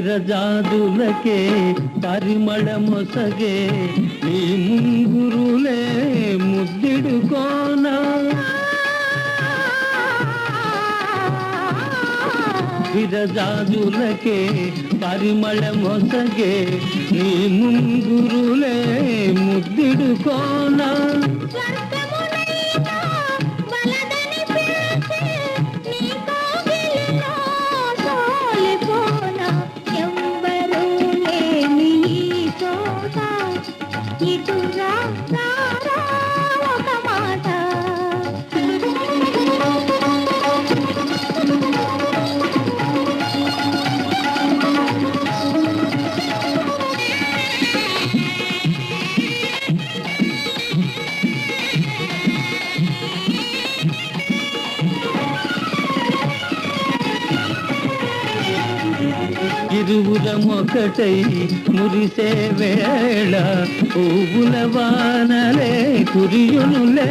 విరజాదులకే పరిమళ మొసగే నీ ముంగురులే ముద్దిడుకోన విరజాదులకే పరిమళ మొసగే నీ ముంగురులే ముద్దిడుకోన ఇరువురమొకటై మురిసే వేళ పువ్వుల వానలే కురియునులే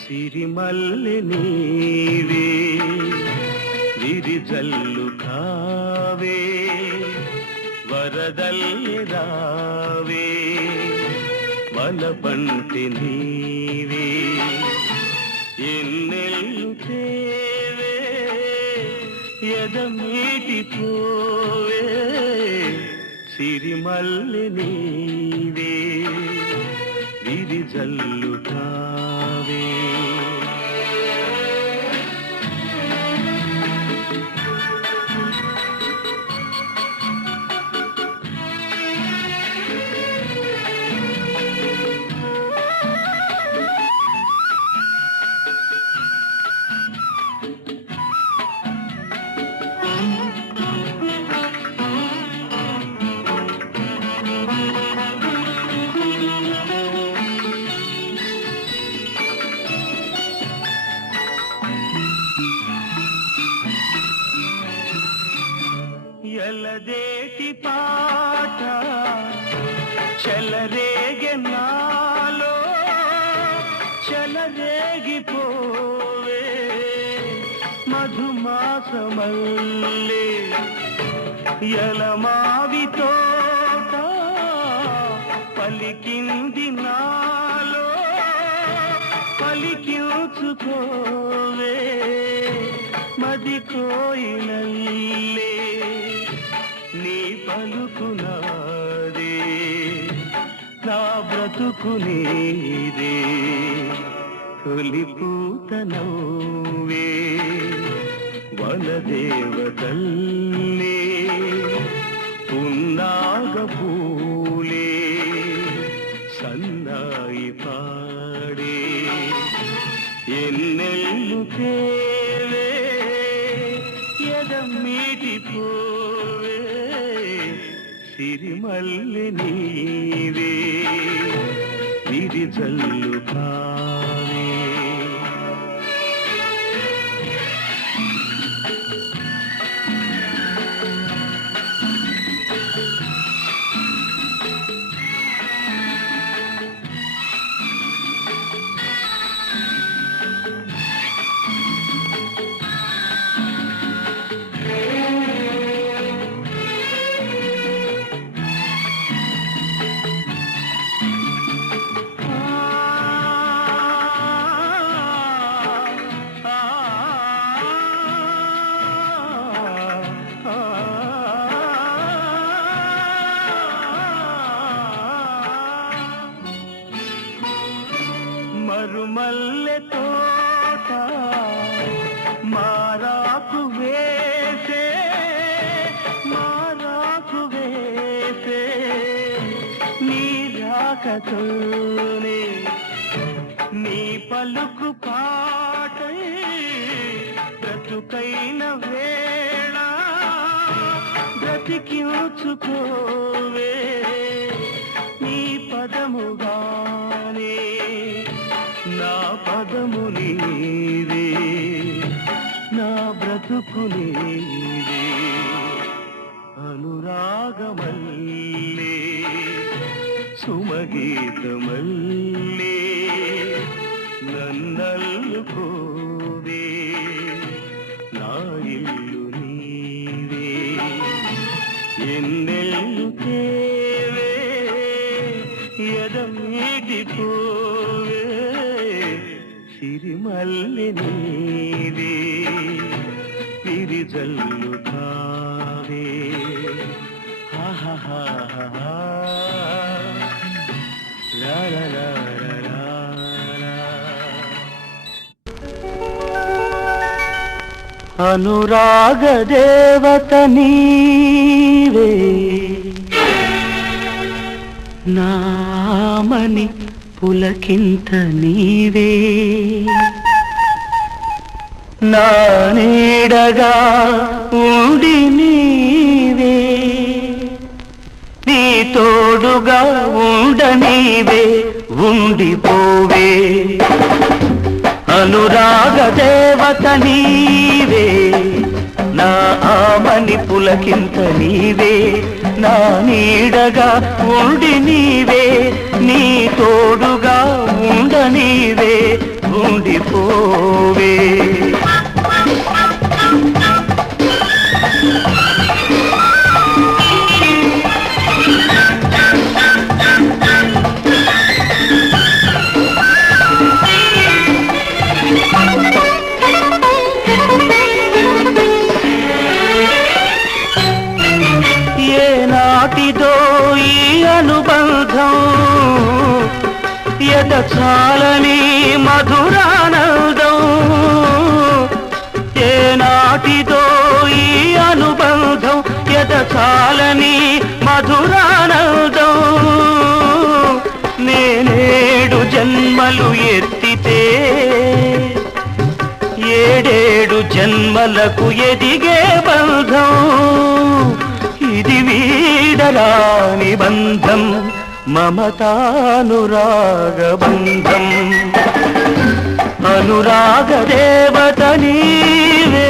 సిరిమల్లె నీవే విరిజల్లు కావే వరదల్లి రావే వలపంటి నీవే ఎన్నెల్లు తేవే ఎదమీటి పోవే సిరిమల్లె నీవే విరిజల్లు కావే ఎలదేటి పాట చెలరేగే నాలో చెలరేగిపోవే మధుమాసమల్లే ఎలమావి తోట పలికింది నాలో దోచుకోవే మది కోయిలల్లే నీ పలుకునాదే నా బ్రతుకు నీదే తొలి పూత నవ్వే వనదేవతల్లే పున్నాగ పూలే సన్నాయి పాడే ఎన్నెల్లు తేవే ఎదమ్మీటి పోవే సిరిమల్లె నీవే విరిజల్లు కావే మరుమల్లె తోట మారాకు వేసే నీ రాకతోనే నీ పలుకు పాటై బ్రతుకైన వేళ బ్రతికించుకోవే నీ పదముగానే నా పదము నీవే నా బ్రతుకు నీవే అనురాగమల్లే సుమగీతమల్లే నన్నల్లుకోవే నా ఇల్లు నీవే ఎన్నెల్లు తేవే ఎదమీటి పోవే సిరిమల్లె నీవే విరిజల్లు కావే ఆహాహా లా లా లా లా లా. అనురాగ దేవత నీవే నామని పులకింత నీవే నా నీడగా ఉండి నీవే నీ తోడుగా ఉండ నీవే ఉండిపోవే అనురాగ దేవత నీవే నా ఆమని పులకింత నీవే నా నీడగా ఉండి నీవే నీ తోడుగా ఉండ నీవే ఉండిపోవే ఏనాటిదో ఈ అనుబంధం ఎద చాలని మధురానందం ఏనాటిదో ఈ అనుబంధం ఎద చాలని మధురానందం నేనేడు జన్మలు ఎత్తితే ఏడేడు జన్మలకు ఎదిగే బంధం ఇది వీడరాని బంధం మమతానురాగ బంధం అనురాగ దేవత నీవే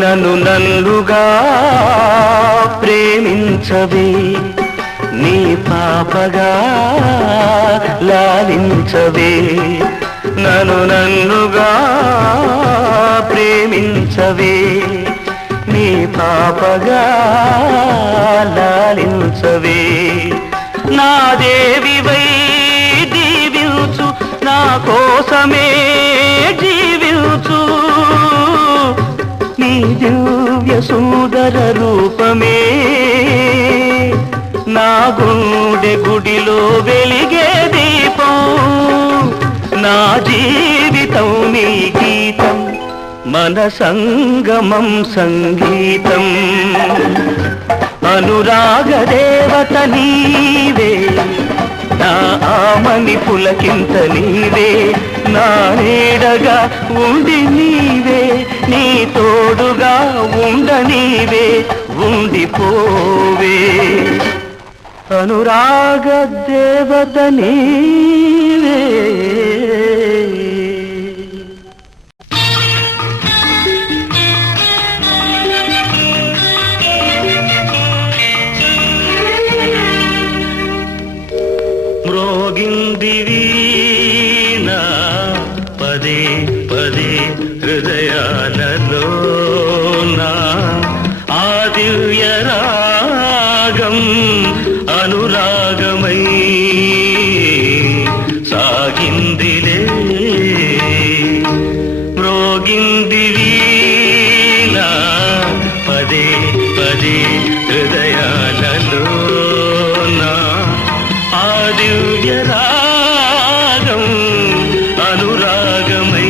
నన్ను నన్నుగా ప్రేమించవే నీ పాపగా లాలించవే నన్ను నన్నుగా ప్రేమించవే లాలించవే నీ పాపగా లాలించవే నా దేవివై దీవించు నా కోసమే జీవించు నీ దివ్య సుందర రూపమే నా గుండె గుడిలో వెలిగే దీపం నా జీవితం నీ గీతం మన సంగమం సంగీతం అనురాగ దేవత నీవే నా ఆమని పులకింత నీవే నా నీడగా ఉండి నీవే నీ తోడుగా ఉండ నీవే ఉండిపోవే అనురాగ దేవత నీవే మ్రోగింది వీణా పదే పదే హృదయాలలో నా ఆ దివ్య రాగం అనురాగమై సాగిందిలే మ్రోగింది వీణా పదే పదే హృదయాలలో నా ఆ దివ్య రాగం అనురాగమై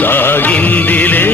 సాగిందిలే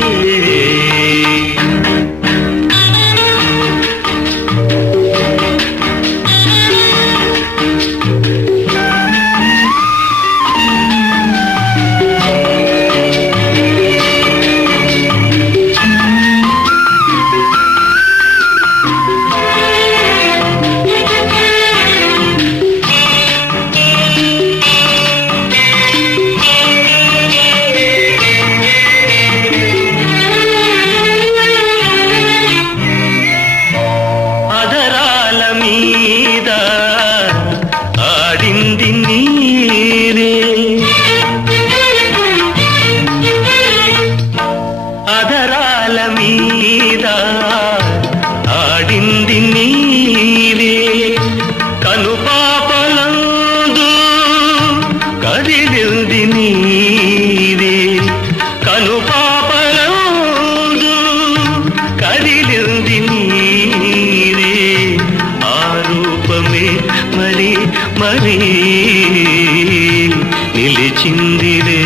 నిలిచిందిలే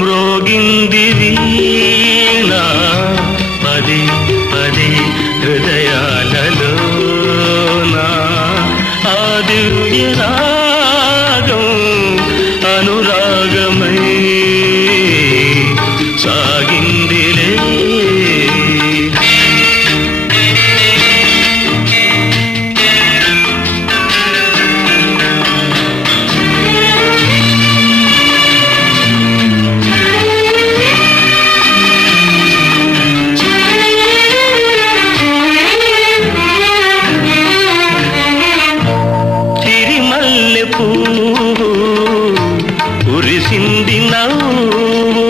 మ్రోగింది వీణా పదే పదే హృదయాలలో నా ఆ దివ్య రాగం అనురాగమై సాగిందిలే కురిసింది నవ్వు